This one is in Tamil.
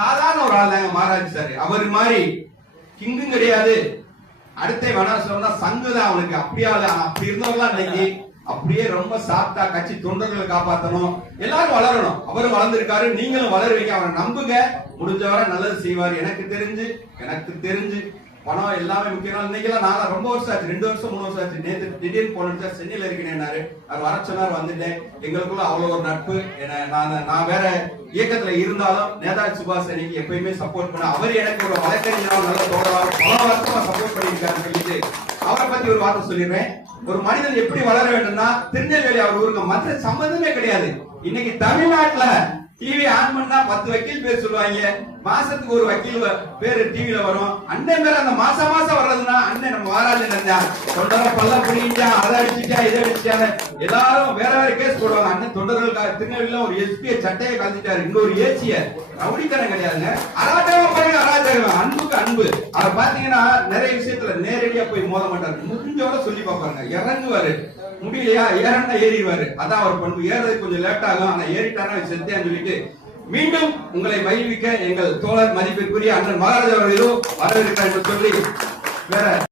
சாதாரண ஒரு ஆள் தாங்க மாராஜ் சார். அவர் மாதிரி கிங்கும் கிடையாது. அடுத்த வேணா சொன்னா சங்கு தான் அவனுக்கு. அப்படியா அப்படி இருந்தவங்களாம் இன்னைக்கு அப்படியே ரொம்ப சாப்பிட்டா கட்சி தொண்டர்களை காப்பாற்றணும், எல்லாரும் வளரணும். அவரும் வளர்ந்திருக்காரு, நீங்களும் வளருவீங்க. அவரை நம்புங்க, முடிஞ்சவரை நல்லது செய்வார். எனக்கு தெரிஞ்சு பணம் எல்லாமே முக்கியம். இன்னைக்கெல்லாம் நான் ரொம்ப வருஷம் ஆச்சு, 2 வருஷம் 3 வருஷம் ஆச்சு. நேற்று திடீர்னு போன சென்னையில இருக்கிறேன்னாரு. அவர் வர சொன்னார், வந்துட்டேன். எங்களுக்குள்ள அவ்வளவு ஒரு நட்பு. நான் வேற இயக்கத்துல இருந்தாலும் நேதாஜி சுபாஷ் அன்னைக்கு எப்பயுமே சப்போர்ட் பண்ண. அவர் எனக்கு ஒரு வழக்கறிஞராக நல்ல தோழராக பல வருஷமா சப்போர்ட் பண்ணியிருக்காரு சொல்லிட்டு அவரை பத்தி ஒரு வார்த்தை சொல்லிடுறேன். ஒரு மனிதன் எப்படி வளர வேண்டும்னா, திருநெல்வேலி அவர் ஊருக்கு மற்ற சம்பந்தமே கிடையாது. இன்னைக்கு தமிழ்நாட்டுல டிவி ஆன் பண்ணா 10 வக்கீல் பேர் சொல்லுவாங்க. மாசத்துக்கு ஒரு வக்கீல் பேரு டிவில வரும். அண்ணன் பேர் அந்த மாசம் வர்றதுன்னா அண்ணன் நம்ம வாராஜன் தொண்டரை பல்ல பிடிச்சா, அதை அடிச்சுட்டா, இதை அடிச்சுட்டாங்க. எல்லாரும் வேற கேஸ் போடுவாங்க. அண்ணன் தொண்டர்களுக்காக திருநெல்வேலியில ஒரு எஸ்பியை சட்டையை கலந்துட்டாரு. இங்க ஒரு ஏச்சிய ரவுடித்தனம் கிடையாதுங்க. அராஜகம், அன்புக்கு அன்பு. அவர் பாத்தீங்கன்னா நிறைய விஷயத்துல நேரடியா போய் மோத மாட்டாரு. முடிஞ்சோட சொல்லி பாப்பாங்க, இறங்குவாரு. முடியலையா ஏறா ஏறிடுவாரு. அதான் அவர் பண்பு. ஏறது கொஞ்சம் லேட் ஆகும், ஆனா ஏறிட்டாரா செத்தேன்னு சொல்லிட்டு மீண்டும் உங்களை மகிழ்விக்க எங்கள் தோழர் மதிப்பிற்குரிய அண்ணன் மகாராஜ் அவர்களோ வரவேற்கிறார் என்று சொல்லி வேற